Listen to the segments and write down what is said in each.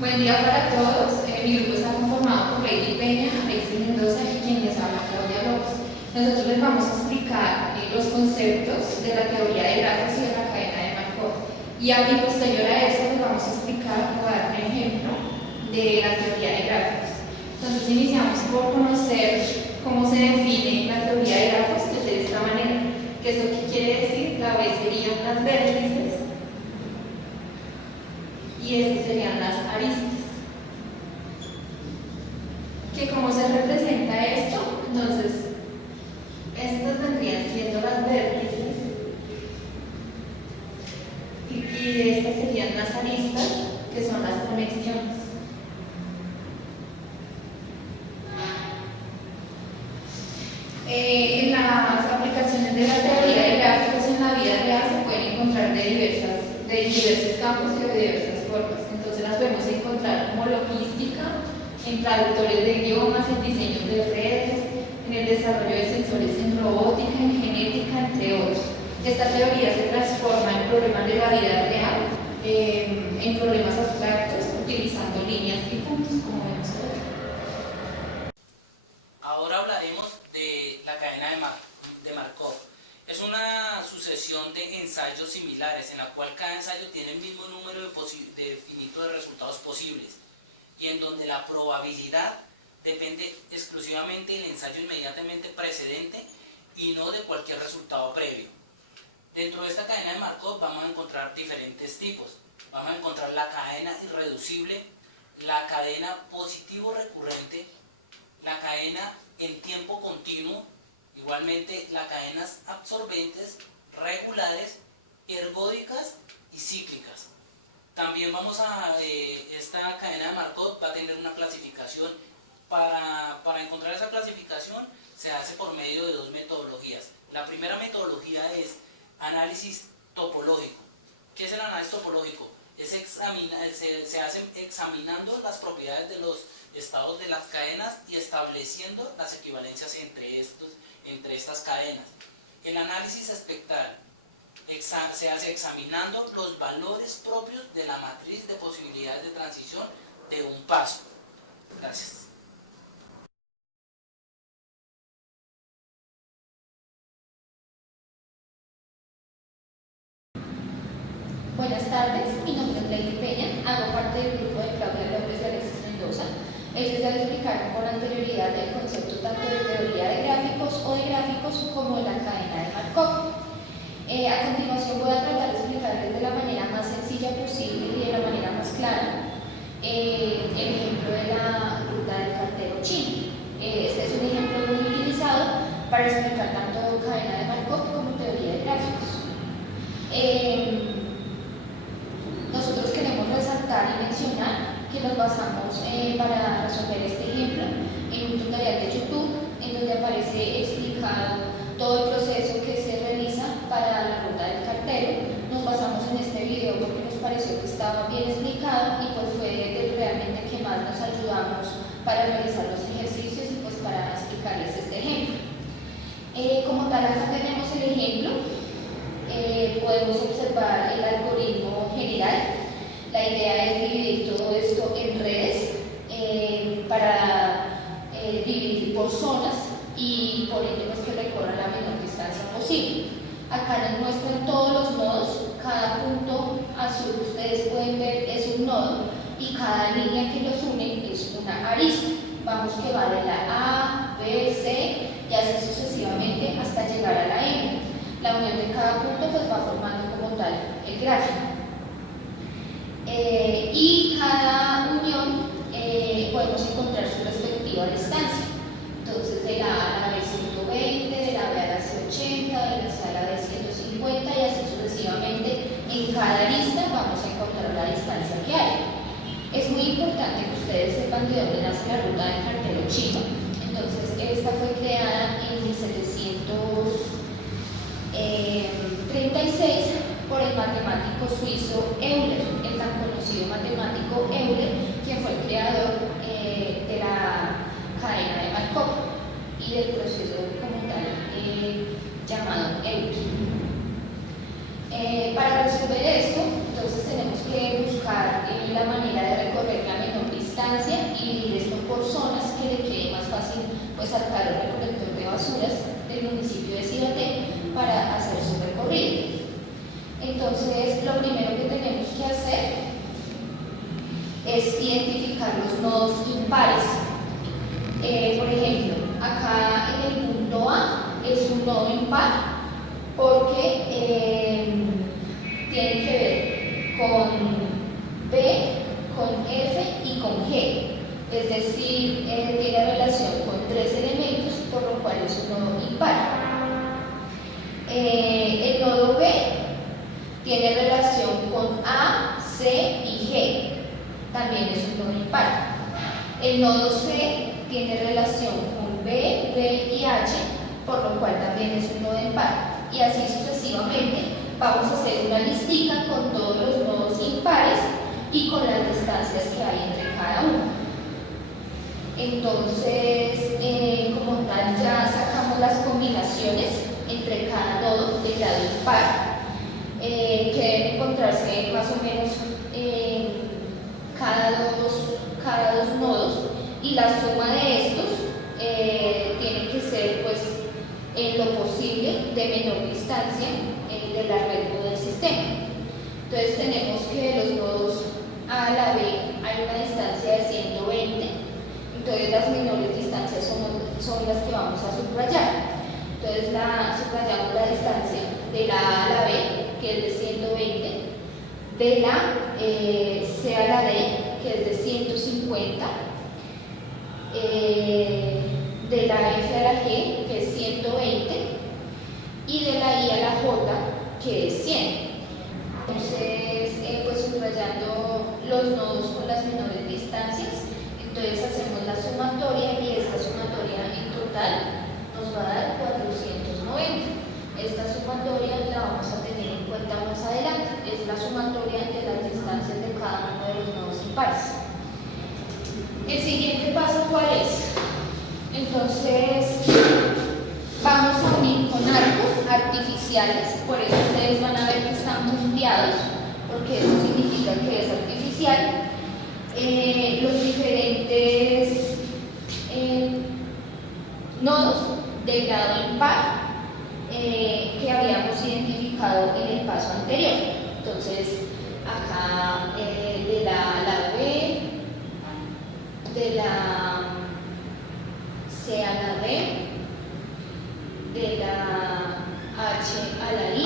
Buen día para todos. Mi grupo está conformado por Lady Peña, Alexis Mendoza y quien les habla, Claudia López. Nosotros les vamos a explicar los conceptos de la teoría de grafos y de la cadena de Markov. Y a posterior a eso les vamos a explicar o dar un ejemplo de la teoría de grafos. Entonces iniciamos por conocer cómo se define la teoría de grafos de esta manera. ¿Qué es lo que quiere decir? La B serían las vértices y estas serían las aristas. ¿Cómo se representa esto? Entonces, estas vendrían siendo las vértices y estas serían las aristas, que son las conexiones. En las aplicaciones de la teoría de gráficos en la vida real se pueden encontrar de diversos campos y de diversas formas. Entonces las podemos encontrar como logística, en traductores de idiomas, en diseños de redes, en el desarrollo de sensores en robótica, en genética, entre otros. Esta teoría se transforma en problemas de la vida real, en problemas abstractos, utilizando líneas y puntos, como vemos ahora. Ahora hablaremos de la cadena de Markov. Es una sucesión de ensayos similares en la cual cada ensayo tiene el mismo número de finito de resultados posibles y en donde la probabilidad depende exclusivamente del ensayo inmediatamente precedente y no de cualquier resultado previo. Dentro de esta cadena de Markov vamos a encontrar diferentes tipos. Vamos a encontrar la cadena irreducible, la cadena positivo recurrente, la cadena en tiempo continuo, igualmente las cadenas absorbentes, regulares, ergódicas y cíclicas. También esta cadena de Markov va a tener una clasificación. Para encontrar esa clasificación se hace por medio de dos metodologías. La primera metodología es análisis topológico. ¿Qué es el análisis topológico? Se hace examinando las propiedades de los estados de las cadenas y estableciendo las equivalencias entre estas cadenas. El análisis espectral se hace examinando los valores propios de la matriz de posibilidades de transición de un paso. Gracias. Buenas tardes, mi nombre es Lady Peña, hago parte del grupo de Claudia López y Alexis Mendoza. Ellos ya explicaron con anterioridad el concepto tanto de teoría de gráficos o de gráficos como de la cadena de Markov. A continuación voy a tratar de explicarles de la manera más sencilla posible y de la manera más clara el ejemplo de la ruta del cartero chino. Este es un ejemplo muy utilizado para explicar tanto cadena de Markov como teoría de gráficos. Nosotros queremos resaltar y mencionar que nos basamos para resolver este ejemplo en un tutorial de YouTube en donde aparece explicado todo el proceso que se realiza para la ruta del cartero. Nos basamos en este video porque nos pareció que estaba bien explicado y pues fue realmente que más nos ayudamos para realizar los ejercicios y pues para explicarles este ejemplo. Como tal, acá tenemos el ejemplo. Podemos observar el algoritmo general. La idea es dividir todo esto en redes para dividir por zonas y por ello pues que recorran la menor distancia posible. Acá nos muestran todos los nodos, cada punto azul que ustedes pueden ver es un nodo y cada línea que los une es una arista. Vamos que va de la A, B, C y así sucesivamente hasta llegar a la M. La unión de cada punto pues va formando como tal el gráfico. Y cada unión podemos encontrar su respectiva distancia. Entonces de la A a la B 120, de la B a la C 80, de la C a la D 150 y así sucesivamente. En cada lista vamos a encontrar la distancia que hay. Es muy importante que ustedes sepan de dónde nace la ruta del cartero chino. Entonces esta fue creada en 1736 por el matemático suizo Euler, el tan conocido matemático Euler, quien fue el creador de la cadena de Markov y del proceso como tal llamado Euler. Para resolver esto, entonces tenemos que buscar la manera de recorrer la distancia y dividir esto por zonas que le quede más fácil pues sacar el recolector de basuras del municipio de Cibaté para hacer su recorrido. Entonces, lo primero que tenemos que hacer es identificar los nodos impares. Por ejemplo, acá en el punto A es un nodo impar porque tiene que ver con B, con F y con G. Es decir, tiene relación con 3 elementos, por lo cual es un nodo impar. El nodo B tiene relación con A, C y G, también es un nodo impar. El nodo C tiene relación con B, B y H, por lo cual también es un nodo impar. Y así sucesivamente vamos a hacer una listica con todos los nodos impares y con las distancias que hay entre cada uno. Entonces, como tal, ya sacamos las combinaciones entre cada nodo de grado impar, que deben encontrarse más o menos cada dos nodos, y la suma de estos tiene que ser pues en lo posible de menor distancia de la red o del sistema. Entonces tenemos que los nodos A a la B hay una distancia de 120, entonces las menores distancias son las que vamos a subrayar. Entonces subrayamos la distancia de la A a la B, que es de 120, de la C a la D, que es de 150, de la F a la G, que es 120, y de la I a la J, que es 100. Entonces, pues subrayando los nodos con las menores distancias, entonces hacemos la sumatoria y esta sumatoria en total nos va a dar 490. Esta sumatoria la vamos a tener en cuenta más adelante, es la sumatoria de las distancias de cada uno de los nodos impares. El siguiente paso, ¿cuál es? Entonces, vamos a unir con arcos artificiales, por eso ustedes van a ver que están punteados, porque eso significa que es artificial, los diferentes nodos de grado impar que habíamos identificado en el paso anterior. Entonces, acá de la A a la B, de la C a la D, de la H a la I,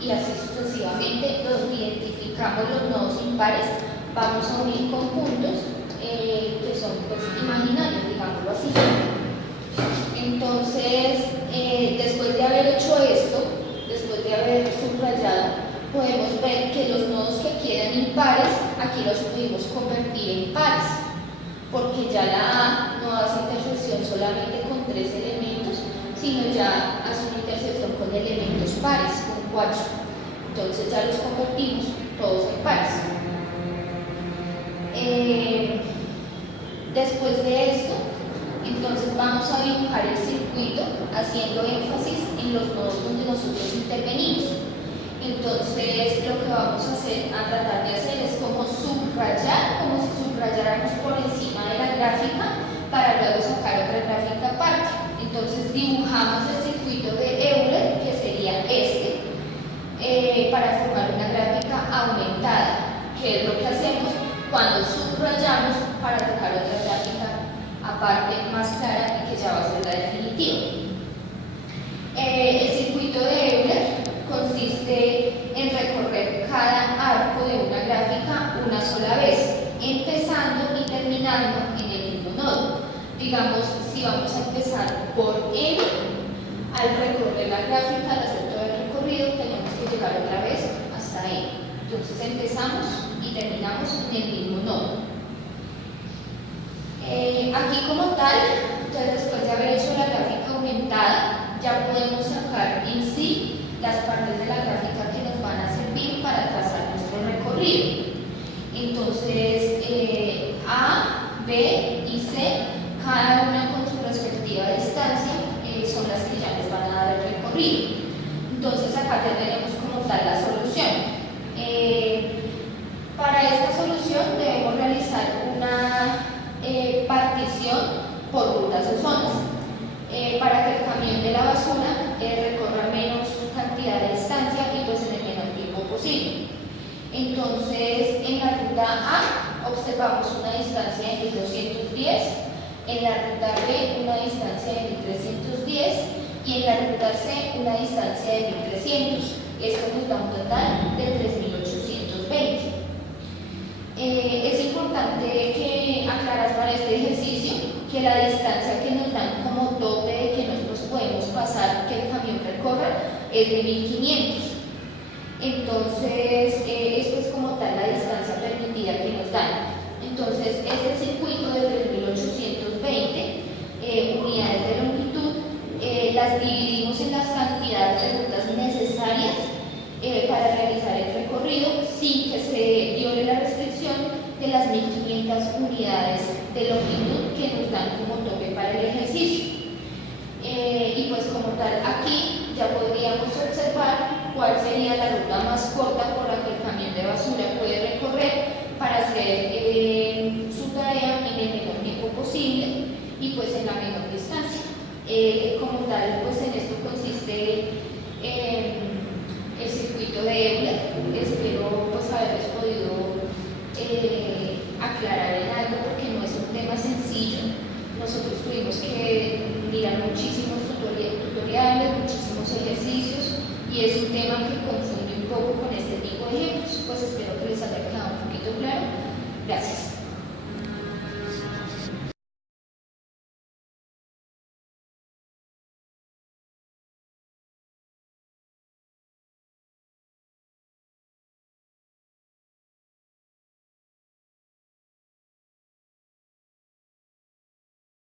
y así sucesivamente los identificamos los nodos impares. Vamos a unir conjuntos que son pues imaginarios, digámoslo así. Entonces, después de haber hecho esto, después de haber subrayado, podemos ver que los nodos que aquí eran impares, aquí los pudimos convertir en pares, porque ya la A no hace intersección solamente con 3 elementos, sino ya hace una intersección con elementos pares, con 4. Entonces ya los convertimos todos en pares. Después de esto, entonces vamos a dibujar el circuito haciendo énfasis en los nodos donde nosotros intervenimos. Entonces lo que vamos a tratar de hacer es como subrayar, como si subrayáramos por encima de la gráfica para luego sacar otra gráfica aparte. Entonces dibujamos el circuito de Euler, que sería este, para formar una gráfica aumentada, que es lo que hacemos cuando subrayamos para sacar otra gráfica aparte más clara y que ya va a ser la definitiva. El circuito de Euler consiste en recorrer cada arco de una gráfica una sola vez, empezando y terminando en el mismo nodo. Digamos, si vamos a empezar por M, al recorrer la gráfica, al hacer todo el recorrido, tenemos que llegar otra vez hasta E. Entonces empezamos y terminamos en el mismo nodo. Aquí como tal, entonces después de haber hecho la gráfica aumentada, ya podemos sacar en sí las partes de la gráfica que nos van a servir para trazar nuestro recorrido. Entonces, A, B y C, cada una con su respectiva distancia, son las que ya nos van a dar el recorrido. Entonces acá ya tenemos como tal la solución. Para esta solución debemos realizar una en la ruta B una distancia de 1310 y en la ruta C una distancia de 1300. Esto nos da un total de 3820. Es importante que aclarar para este ejercicio que la distancia que nos dan como tope de que nosotros podemos pasar, que el camión recorra, es de 1500. Entonces, esto es como tal la distancia permitida que nos dan. Entonces, este circuito de 3820 unidades de longitud las dividimos en las cantidades de rutas necesarias para realizar el recorrido sin que se viole la restricción de las 1500 unidades de longitud que nos dan como tope para el ejercicio. Y pues como tal, aquí ya podríamos observar cuál sería la ruta más corta por la que el camión de basura puede recorrer para hacer su tarea en el menor tiempo posible y pues en la menor distancia. Como tal, pues en esto consiste el circuito de Euler. Espero pues haberles podido aclarar en algo porque no es un tema sencillo. Nosotros tuvimos que mirar muchísimos tutoriales, muchísimos ejercicios y es un tema que confunde un poco con este tipo de ejemplos. Pues espero que les haya quedado un poquito claro. Gracias.